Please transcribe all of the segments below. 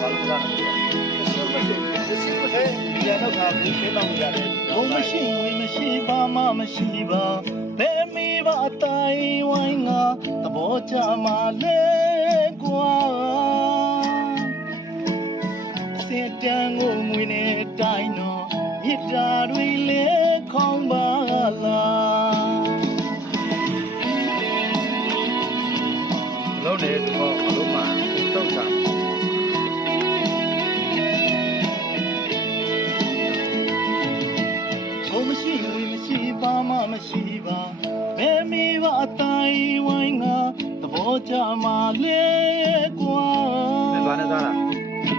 ဘာလို့စားနေလဲမရှိရတော့ခါဘူးရှင်းတော့ရတယ်ဘုံမရှိဝင်မရှိပါမမရှိပါဘယ်မိပါအတိုင်းဝိုင်းငါသဘောချမှလဲကွာစင်တန်ကိုမွေနဲ့တိုင်းတော့မြစ်တာတွေလဲခေါင်းပါလားလုံးတယ်တော့ဘလို့မှတုတ်တာမရှိဝင်မရှိပါမမရှိပါဘယ်မိပါအတိုင်းဝိုင်းငါသဘောချမှလဲကွာဘယ်ဘာနဲ့စားတာ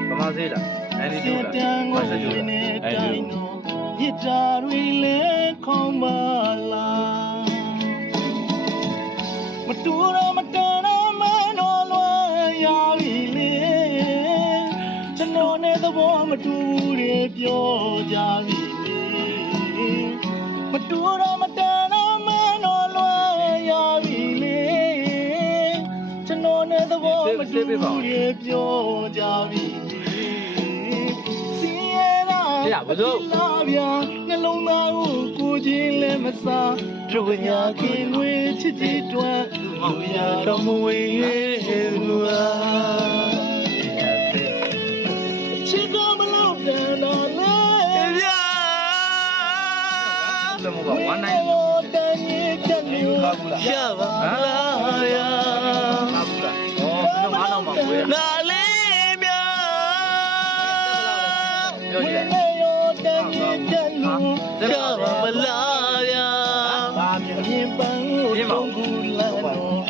ဗမာစေးလားအဲဒီတို့လားဘာစကြိုလားအဲဒီတို့မြစ်တာတွေလဲခေါင်းပါလားမတူတော့မတန်တော့မနော်လွယ်ရပြီလေကျွန်တော်နဲ့သဘောမတူတဲ့ပြောကြပြီမတူတော့မတန်တော့မနော်လွယ်ရပြီလေကျွန်တော်နဲ့သဘောမတူတဲ့ပြောကြပြီစီရတာဘယ်လိုလာဗျာနှလုံးသားကိုချင်းလည်းမစားတို့ညာကင်းဝေးချစ်ချစ်တွန်းလူရတော့မဝေးလူအားချစ်ကမလို့တန်တော့လေဝမ်းနိုင်တန်ရင်တန်လို့ရပါလားယာခါဘူးလားဩငါတော့မှဝေးနာလေးမြပြောကြည့်တန်ရင်တန်လို့ရပါမလားယာဘာမြင်ပန်းကိုတုံးကူလာတော့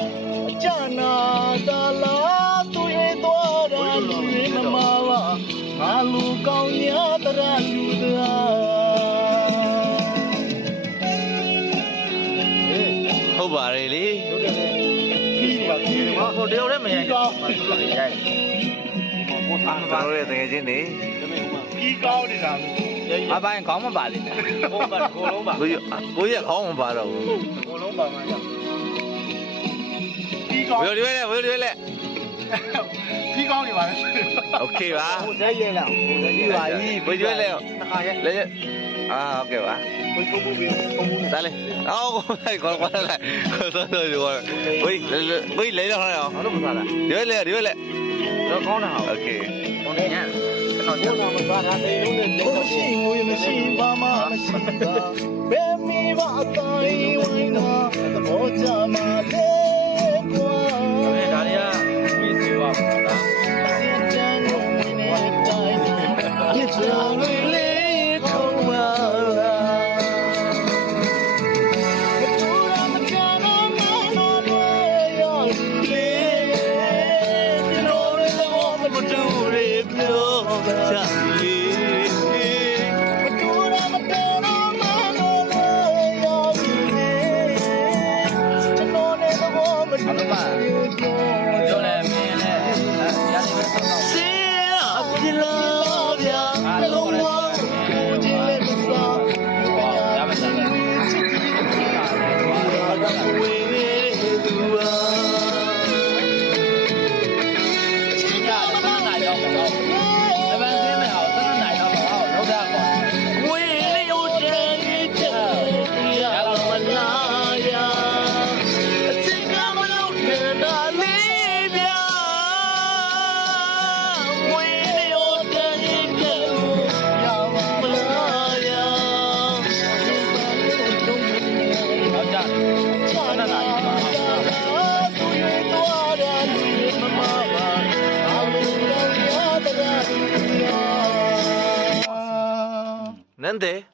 အကြနာတလားသူရဲ့တော်တာလူရဲ့မမပါငါလူကောင်းရတရလူသားဟုတ်ပါတယ်လေဟုတ်တယ်လေပြီးပါပြီဟိုတယောက်လည်းမရိုက်တော့မသူတို့လည်းရိုက်ဟိုသားမပါကျွန်တော်ရဲ့တကယ်ချင်းနေပြီးကောင်းနေတာအပိုင်းခေါင်းမပါလိမ့်မယ်ဘုံပါကိုလုံးပါကိုရခေါင်းမပါတော့ဘူးကိုလုံးပါမှရပြီးကောင်းဝေရွေးလေပြီးကောင်းနေပါလေโอเคပါဟိုတဲရဲလားဟိုတဲရဲပါပြီဝေရွေးလေတစ်ခါရဲလေโอเคပါဝေထုံးဖို့ပြီးထုံးဖို့ဒါလေအော်ကိုကွာလာတော့ဝေးလေတော့ဟောဘာလို့မစားတာရွေးလေတော့ကောင်းတာโอเคကောင်းနေညကျွန်တော်မစားတာတိတ်လုံးနဲ့မရှိငွေမရှိပါမမရှိပါဘယ်မိဘအတိုင်းဝိုင်းတာသဘောချမှလဲကွာဒါတွေကပြီးစီပါဘူးလားအစင်တန်ကိုမင်းနဲ့တိုင်းညစ်ချောင်းလေးထုံးပါNande,